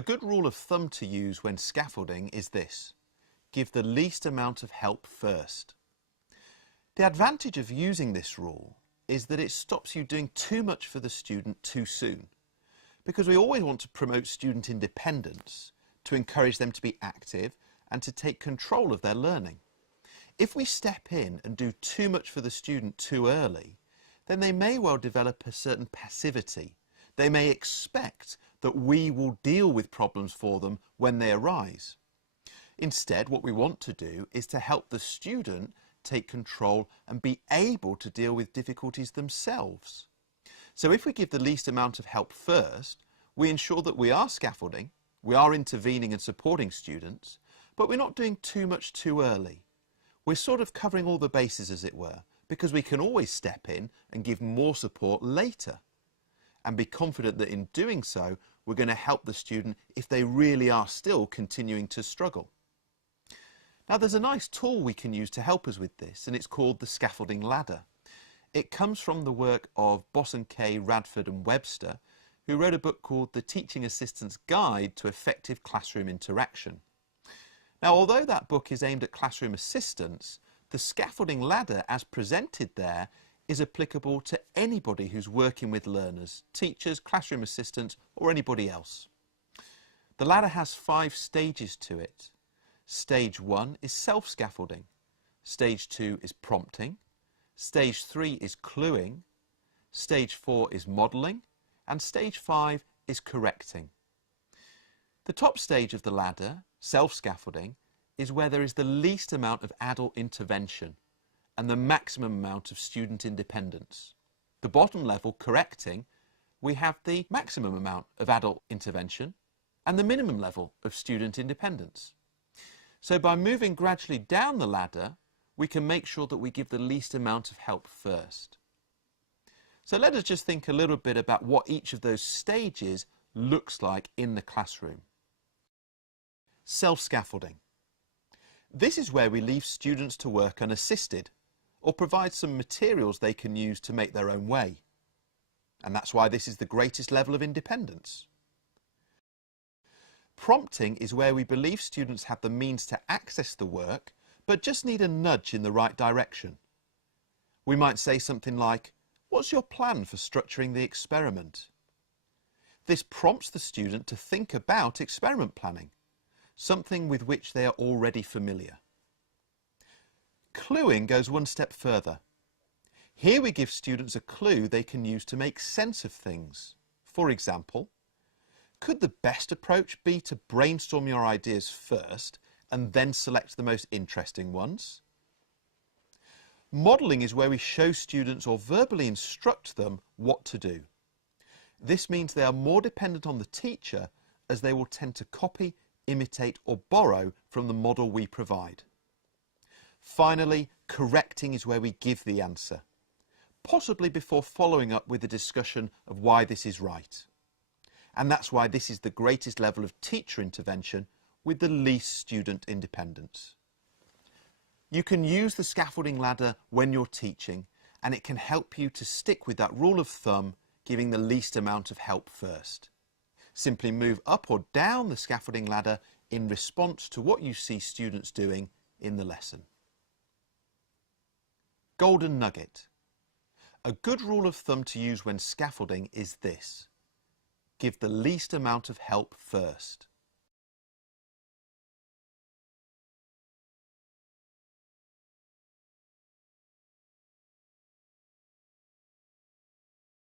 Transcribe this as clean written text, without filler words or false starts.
A good rule of thumb to use when scaffolding is this: give the least amount of help first. The advantage of using this rule is that it stops you doing too much for the student too soon, because we always want to promote student independence, to encourage them to be active and to take control of their learning. If we step in and do too much for the student too early, then they may well develop a certain passivity. They may expect that we will deal with problems for them when they arise. Instead, what we want to do is to help the student take control and be able to deal with difficulties themselves. So if we give the least amount of help first, we ensure that we are scaffolding, we are intervening and supporting students, but we're not doing too much too early. We're sort of covering all the bases, as it were, because we can always step in and give more support later, and be confident that in doing so, we're going to help the student if they really are still continuing to struggle. Now, there's a nice tool we can use to help us with this, and it's called the scaffolding ladder. It comes from the work of Boson Kay, Radford and Webster, who wrote a book called The Teaching Assistant's Guide to Effective Classroom Interaction. Now, although that book is aimed at classroom assistants, the scaffolding ladder as presented there is applicable to anybody who's working with learners, teachers, classroom assistants, or anybody else. The ladder has 5 stages to it. Stage 1 is self-scaffolding. Stage 2 is prompting. Stage 3 is cluing. Stage 4 is modelling. And stage 5 is correcting. The top stage of the ladder, self-scaffolding, is where there is the least amount of adult intervention and the maximum amount of student independence. The bottom level, correcting, we have the maximum amount of adult intervention and the minimum level of student independence. So by moving gradually down the ladder, we can make sure that we give the least amount of help first. So let us just think a little bit about what each of those stages looks like in the classroom. Self-scaffolding. This is where we leave students to work unassisted, or provide some materials they can use to make their own way. And that's why this is the greatest level of independence. Prompting is where we believe students have the means to access the work, but just need a nudge in the right direction. We might say something like, "What's your plan for structuring the experiment?" This prompts the student to think about experiment planning, something with which they are already familiar. Cluing goes one step further. Here we give students a clue they can use to make sense of things. For example, could the best approach be to brainstorm your ideas first and then select the most interesting ones? Modelling is where we show students or verbally instruct them what to do. This means they are more dependent on the teacher, as they will tend to copy, imitate or borrow from the model we provide. Finally, correcting is where we give the answer, possibly before following up with a discussion of why this is right. And that's why this is the greatest level of teacher intervention with the least student independence. You can use the scaffolding ladder when you're teaching, and it can help you to stick with that rule of thumb, giving the least amount of help first. Simply move up or down the scaffolding ladder in response to what you see students doing in the lesson. Golden nugget. A good rule of thumb to use when scaffolding is this: give the least amount of help first.